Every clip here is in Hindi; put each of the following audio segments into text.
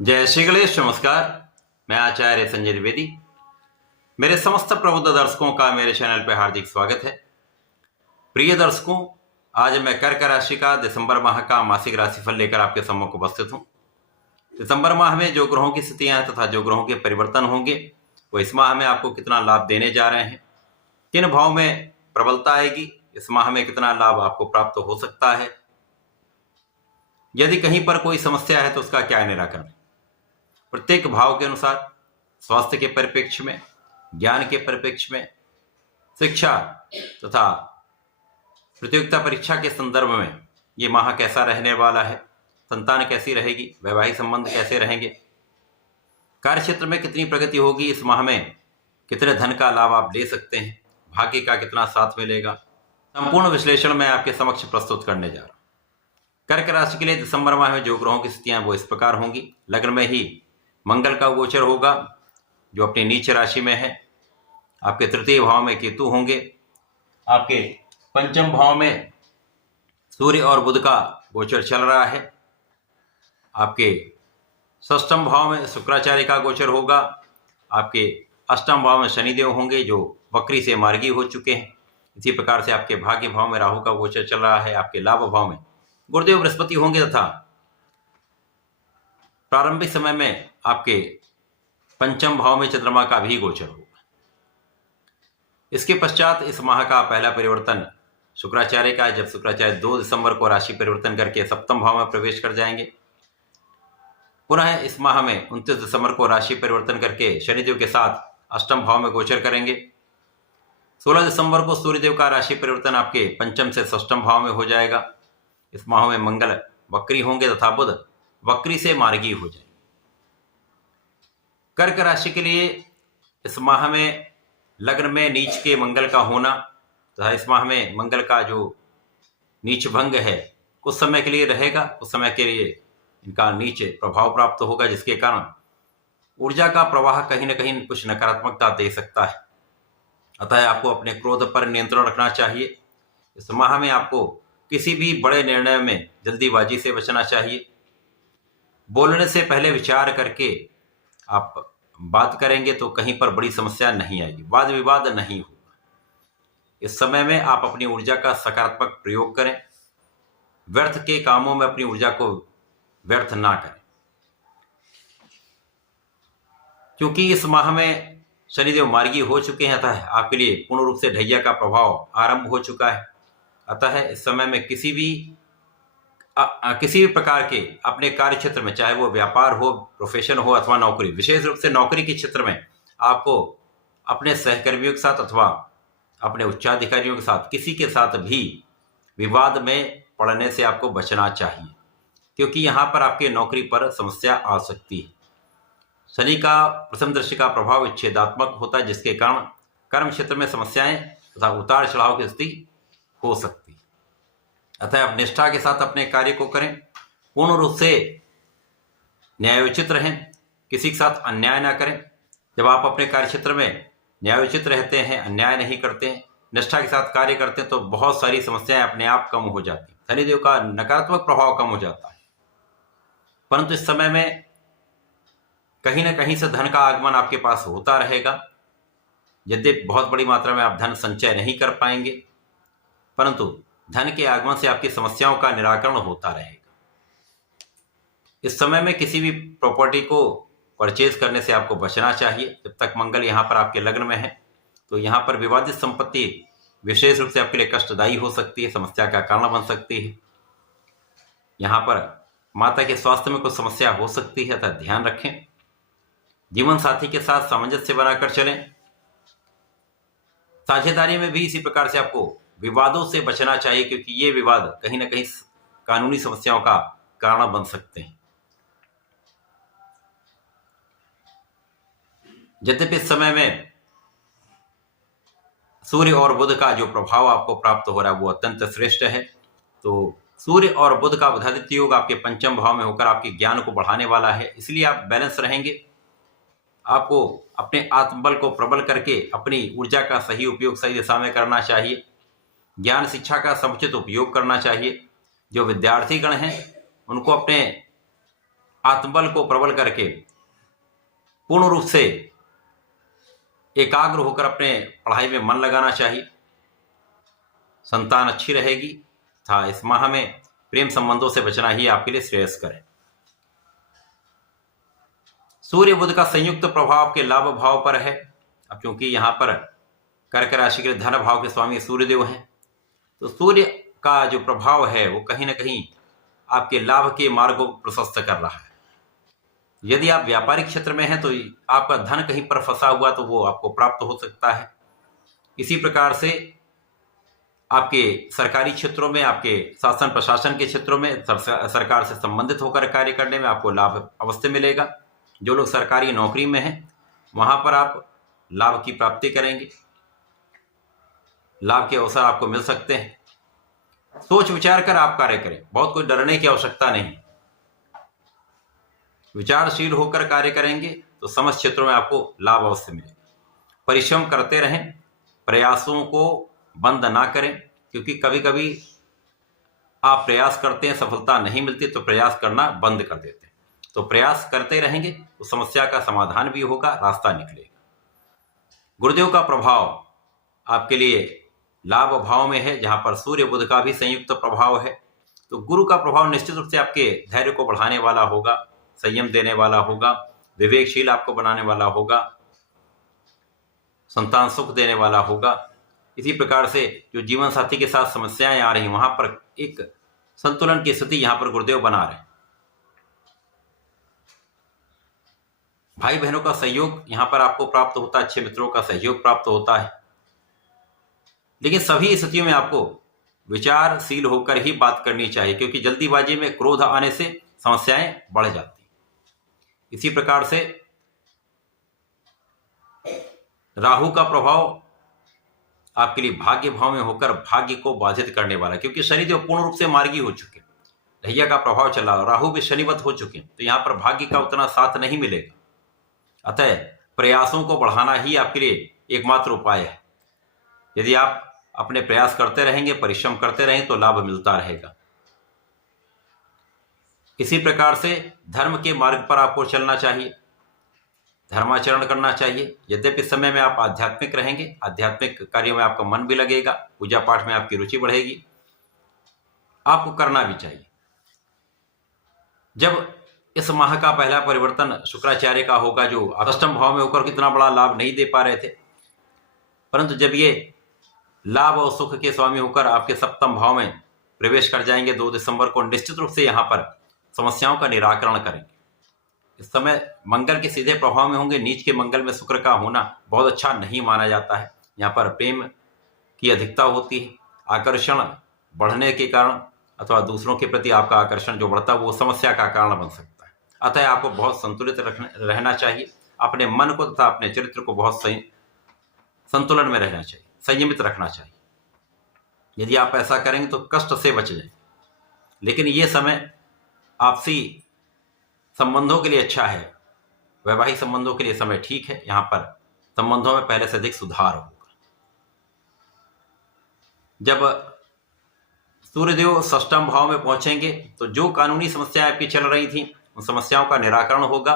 जय श्री गणेश। नमस्कार, मैं आचार्य संजय द्विवेदी। मेरे समस्त प्रबुद्ध दर्शकों का मेरे चैनल पर हार्दिक स्वागत है। प्रिय दर्शकों, आज मैं कर्क राशि का दिसंबर माह का मासिक राशिफल लेकर आपके सम्मुख उपस्थित हूं। दिसंबर माह में जो ग्रहों की स्थितियां तथा जो ग्रहों के परिवर्तन होंगे वो इस माह में आपको कितना लाभ देने जा रहे हैं, किन भाव में प्रबलता आएगी, इस माह में कितना लाभ आपको प्राप्त हो सकता है, यदि कहीं पर कोई समस्या है तो उसका क्या निराकरण है। प्रत्येक भाव के अनुसार स्वास्थ्य के परिप्रेक्ष्य में, ज्ञान के परिप्रेक्ष्य में, शिक्षा तथा प्रतियोगिता परीक्षा के संदर्भ में ये माह कैसा रहने वाला है, संतान कैसी रहेगी, वैवाहिक संबंध कैसे रहेंगे, कार्य क्षेत्र में कितनी प्रगति होगी, इस माह में कितने धन का लाभ आप ले सकते हैं, भाग्य का कितना साथ मिलेगा, संपूर्ण विश्लेषण मैं आपके समक्ष प्रस्तुत करने जा रहा हूं। कर्क राशि के लिए दिसंबर माह में जो ग्रहों की स्थितियां वो इस प्रकार होंगी। लग्न में ही मंगल का गोचर होगा जो अपनी नीच राशि में है। आपके तृतीय भाव में केतु होंगे। आपके पंचम भाव में सूर्य और बुध का गोचर चल रहा है। आपके षष्ठम भाव में शुक्राचार्य का गोचर होगा। आपके अष्टम भाव में शनिदेव होंगे जो वक्री से मार्गी हो चुके हैं। इसी प्रकार से आपके भाग्य भाव में राहु का गोचर चल रहा है। आपके लाभ भाव में गुरुदेव बृहस्पति होंगे तथा प्रारंभिक समय में आपके पंचम भाव में चंद्रमा का भी गोचर होगा। इसके पश्चात इस माह का पहला परिवर्तन शुक्राचार्य का है, जब शुक्राचार्य 2 दिसंबर को राशि परिवर्तन करके सप्तम भाव में प्रवेश कर जाएंगे। पुनः इस माह में 29 दिसंबर को राशि परिवर्तन करके शनिदेव के साथ अष्टम भाव में गोचर करेंगे। 16 दिसंबर को सूर्यदेव का राशि परिवर्तन आपके पंचम से षष्ठम भाव में हो जाएगा। इस माह में मंगल वक्री होंगे तथा बुध वक्री से मार्गी हो जाएंगे। कर्क राशि के लिए इस माह में लग्न में नीच के मंगल का होना तथा इस माह में मंगल का जो नीच भंग है कुछ समय के लिए रहेगा। कुछ समय के लिए इनका नीच प्रभाव प्राप्त होगा, जिसके कारण ऊर्जा का प्रवाह कहीं न कहीं कुछ नकारात्मकता दे सकता है। अतः आपको अपने क्रोध पर नियंत्रण रखना चाहिए। इस माह में आपको किसी भी बड़े निर्णय में जल्दीबाजी से बचना चाहिए। बोलने से पहले विचार करके आप बात करेंगे तो कहीं पर बड़ी समस्या नहीं आएगी, वाद विवाद नहीं होगा। इस समय में आप अपनी ऊर्जा का सकारात्मक प्रयोग करें। व्यर्थ के कामों में अपनी ऊर्जा को व्यर्थ ना करें, क्योंकि इस माह में शनिदेव मार्गी हो चुके हैं। अतः आपके लिए पूर्ण रूप से ढैया का प्रभाव आरंभ हो चुका है। अतः इस समय में किसी भी प्रकार के अपने कार्य क्षेत्र में, चाहे वो व्यापार हो, प्रोफेशन हो अथवा नौकरी, विशेष रूप से नौकरी के क्षेत्र में आपको अपने सहकर्मियों के साथ अथवा अपने उच्चाधिकारियों के साथ, किसी के साथ भी विवाद में पड़ने से आपको बचना चाहिए, क्योंकि यहाँ पर आपके नौकरी पर समस्या आ सकती है। शनि का प्रथम दृष्टि का प्रभाव विच्छेदात्मक होता है, जिसके कारण कर्म क्षेत्र में समस्याएं तथा उतार चढ़ाव की स्थिति हो सकती है। अतः आप निष्ठा के साथ अपने कार्य को करें, पूर्ण रूप से न्यायोचित रहें, किसी के साथ अन्याय ना करें। जब आप अपने कार्य क्षेत्र में न्यायोचित रहते हैं, अन्याय नहीं करते हैं, निष्ठा के साथ कार्य करते हैं, तो बहुत सारी समस्याएं अपने आप कम हो जाती हैं। शनिदेव का नकारात्मक प्रभाव कम हो जाता है। परंतु इस समय में कहीं ना कहीं से धन का आगमन आपके पास होता रहेगा। यद्यपि बहुत बड़ी मात्रा में आप धन संचय नहीं कर पाएंगे, परंतु धन के आगमन से आपकी समस्याओं का निराकरण होता रहेगा। इस समय में किसी भी प्रॉपर्टी को परचेज करने से आपको बचना चाहिए। जब तक मंगल यहाँ पर आपके लग्न में है तो यहाँ पर विवादित संपत्ति विशेष रूप से आपके लिए कष्टदायी हो सकती है, समस्या का कारण बन सकती है। यहाँ पर माता के स्वास्थ्य में कुछ समस्या हो सकती है, अतः ध्यान रखें। जीवन साथी के साथ सामंजस्य बनाकर चलें। साझेदारी में भी इसी प्रकार से आपको विवादों से बचना चाहिए, क्योंकि ये विवाद कहीं ना कहीं कानूनी समस्याओं का कारण बन सकते हैं। यद्यपि इस समय में सूर्य और बुध का जो प्रभाव आपको प्राप्त हो रहा है वो अत्यंत श्रेष्ठ है। तो सूर्य और बुध का बुधादित्य योग आपके पंचम भाव में होकर आपके ज्ञान को बढ़ाने वाला है, इसलिए आप बैलेंस रहेंगे। आपको अपने आत्मबल को प्रबल करके अपनी ऊर्जा का सही उपयोग सही दिशा में करना चाहिए। ज्ञान शिक्षा का समुचित उपयोग करना चाहिए। जो विद्यार्थी गण हैं उनको अपने आत्मबल को प्रबल करके पूर्ण रूप से एकाग्र होकर अपने पढ़ाई में मन लगाना चाहिए। संतान अच्छी रहेगी तथा इस माह में प्रेम संबंधों से बचना ही आपके लिए श्रेयस्कर है। सूर्य बुध का संयुक्त प्रभाव आपके लाभ भाव पर है। अब क्योंकि यहाँ पर कर्क राशि के धन भाव के स्वामी सूर्यदेव हैं, तो सूर्य का जो प्रभाव है वो कहीं ना कहीं आपके लाभ के मार्ग को प्रशस्त कर रहा है। यदि आप व्यापारिक क्षेत्र में हैं तो आपका धन कहीं पर फंसा हुआ तो वो आपको प्राप्त हो सकता है। इसी प्रकार से आपके सरकारी क्षेत्रों में, आपके शासन प्रशासन के क्षेत्रों में सरकार से संबंधित होकर कार्य करने में आपको लाभ अवश्य मिलेगा। जो लोग सरकारी नौकरी में हैं वहां पर आप लाभ की प्राप्ति करेंगे, लाभ के अवसर आपको मिल सकते हैं। सोच विचार कर आप कार्य करें, बहुत कोई डरने की आवश्यकता नहीं। विचारशील होकर कार्य करेंगे तो समस्त क्षेत्रों में आपको लाभ अवश्य मिलेगा। परिश्रम करते रहें, प्रयासों को बंद ना करें, क्योंकि कभी कभी आप प्रयास करते हैं, सफलता नहीं मिलती तो प्रयास करना बंद कर देते हैं। तो प्रयास करते रहेंगे तो समस्या का समाधान भी होगा, रास्ता निकलेगा। गुरुदेव का प्रभाव आपके लिए लाभ भाव में है, जहां पर सूर्य बुध का भी संयुक्त प्रभाव है। तो गुरु का प्रभाव निश्चित रूप से आपके धैर्य को बढ़ाने वाला होगा, संयम देने वाला होगा, विवेकशील आपको बनाने वाला होगा, संतान सुख देने वाला होगा। इसी प्रकार से जो जीवन साथी के साथ समस्याएं आ रही वहां पर एक संतुलन की स्थिति यहां पर गुरुदेव बना रहे हैं। भाई बहनों का सहयोग यहां पर आपको प्राप्त होता है, अच्छे मित्रों का सहयोग प्राप्त होता है। लेकिन सभी स्थितियों में आपको विचारशील होकर ही बात करनी चाहिए, क्योंकि जल्दीबाजी में क्रोध आने से समस्याएं बढ़ जाती हैं। इसी प्रकार से राहु का प्रभाव आपके लिए भाग्य भाव में होकर भाग्य को बाधित करने वाला, क्योंकि शनिदेव पूर्ण रूप से मार्गी हो चुके, ढैया का प्रभाव चला, राहु भी शनिवत हो चुके, तो यहां पर भाग्य का उतना साथ नहीं मिलेगा। अतः प्रयासों को बढ़ाना ही आपके लिए एकमात्र उपाय है। यदि आप अपने प्रयास करते रहेंगे, परिश्रम करते रहेंगे तो लाभ मिलता रहेगा। इसी प्रकार से धर्म के मार्ग पर आपको चलना चाहिए, धर्माचरण करना चाहिए। यद्यपि इस समय में आप आध्यात्मिक रहेंगे, आध्यात्मिक कार्यों में आपका मन भी लगेगा, पूजा पाठ में आपकी रुचि बढ़ेगी, आपको करना भी चाहिए। जब इस माह का पहला परिवर्तन शुक्राचार्य का होगा, जो अष्टम भाव में होकर कितना बड़ा लाभ नहीं दे पा रहे थे, परंतु जब ये लाभ और सुख के स्वामी होकर आपके सप्तम भाव में प्रवेश कर जाएंगे 2 दिसंबर को, निश्चित रूप से यहाँ पर समस्याओं का निराकरण करेंगे। इस समय मंगल के सीधे प्रभाव में होंगे, नीच के मंगल में शुक्र का होना बहुत अच्छा नहीं माना जाता है। यहाँ पर प्रेम की अधिकता होती है, आकर्षण बढ़ने के कारण अथवा दूसरों के प्रति आपका आकर्षण जो बढ़ता है वो समस्या का कारण बन सकता है। अतः आपको बहुत संतुलित रहना चाहिए, अपने मन को तथा अपने चरित्र को बहुत संतुलन में रहना चाहिए, संयमित रखना चाहिए। यदि आप ऐसा करेंगे तो कष्ट से बच जाएंगे। लेकिन ये समय आपसी संबंधों के लिए अच्छा है, वैवाहिक संबंधों के लिए समय ठीक है। यहाँ पर संबंधों में पहले से अधिक सुधार होगा। जब सूर्यदेव षष्ठम भाव में पहुंचेंगे तो जो कानूनी समस्याएं आपकी चल रही थी उन समस्याओं का निराकरण होगा।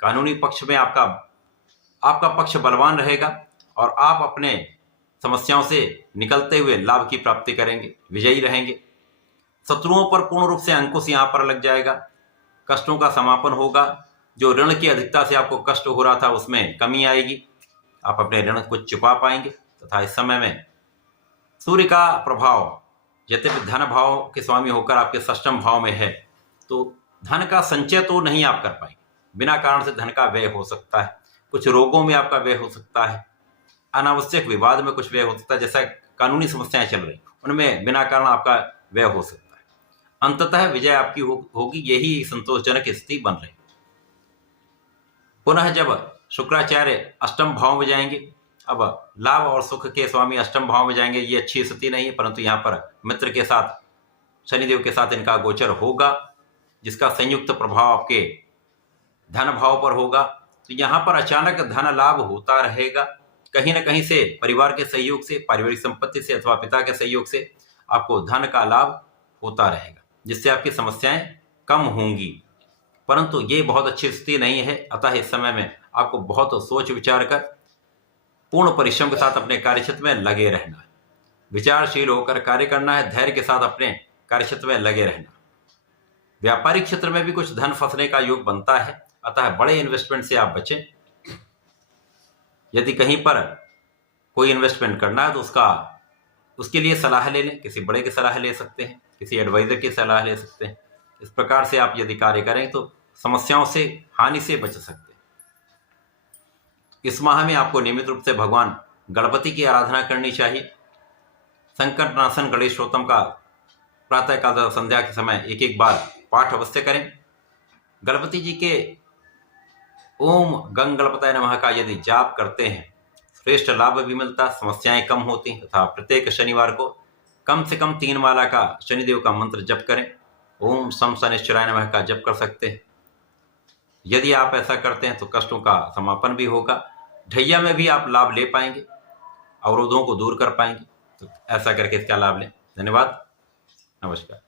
कानूनी पक्ष में आपका पक्ष बलवान रहेगा और आप अपने समस्याओं से निकलते हुए लाभ की प्राप्ति करेंगे, विजयी रहेंगे। शत्रुओं पर पूर्ण रूप से अंकुश यहाँ पर लग जाएगा, कष्टों का समापन होगा। जो ऋण की अधिकता से आपको कष्ट हो रहा था उसमें कमी आएगी, आप अपने ऋण को चुका पाएंगे। तथा इस समय में सूर्य का प्रभाव यद्यपि धन भाव के स्वामी होकर आपके षष्ठम भाव में है, तो धन का संचय तो नहीं आप कर पाएंगे। बिना कारण से धन का व्यय हो सकता है, कुछ रोगों में आपका व्यय हो सकता है, अनावश्यक विवाद में कुछ व्यय हो सकता है। जैसा कानूनी समस्याएं चल रही उनमें बिना कारण आपका व्यय हो सकता है। अंततः विजय आपकी होगी, यही संतोषजनक स्थिति बन रही। पुनः जब शुक्राचार्य अष्टम भाव में जाएंगे, अब लाभ और सुख के स्वामी अष्टम भाव में जाएंगे, ये अच्छी स्थिति नहीं है, परंतु यहाँ पर मित्र के साथ शनिदेव के साथ इनका गोचर होगा, जिसका संयुक्त प्रभाव आपके धन भाव पर होगा। तो यहाँ पर अचानक धन लाभ होता रहेगा। कहीं न कहीं से परिवार के सहयोग से, पारिवारिक संपत्ति से अथवा पिता के सहयोग से आपको धन का लाभ होता रहेगा, जिससे आपकी समस्याएं कम होंगी। परंतु ये बहुत अच्छी स्थिति नहीं है। अतः इस समय में आपको बहुत सोच विचार कर पूर्ण परिश्रम के साथ अपने कार्यक्षेत्र में लगे रहना है, विचारशील होकर कार्य करना है, धैर्य के साथ अपने कार्यक्षेत्र में लगे रहना। व्यापारिक क्षेत्र में भी कुछ धन फंसने का योग बनता है, अतः बड़े इन्वेस्टमेंट से आप बचें। यदि कहीं पर कोई इन्वेस्टमेंट करना है तो उसके लिए सलाह ले लें, किसी बड़े की सलाह ले सकते हैं, किसी एडवाइजर की सलाह ले सकते हैं। इस प्रकार से आप यदि कार्य करें तो समस्याओं से, हानि से बच सकते हैं। इस माह में आपको नियमित रूप से भगवान गणपति की आराधना करनी चाहिए। संकट नाशन गणेश स्तोत्रम का प्रातःकाल तथा संध्या के समय एक एक बार पाठ अवश्य करें। गणपति जी के ओम गंग गणपताय नमः का यदि जाप करते हैं श्रेष्ठ लाभ भी मिलता, समस्याएं कम होती तथा प्रत्येक शनिवार को कम से कम 3 माला का शनिदेव का मंत्र जप करें। ओम सम शनिश्चराय नमः का जप कर सकते हैं। यदि आप ऐसा करते हैं तो कष्टों का समापन भी होगा, ढैया में भी आप लाभ ले पाएंगे, अवरोधों को दूर कर पाएंगे। तो ऐसा करके इसका लाभ लें। धन्यवाद, नमस्कार।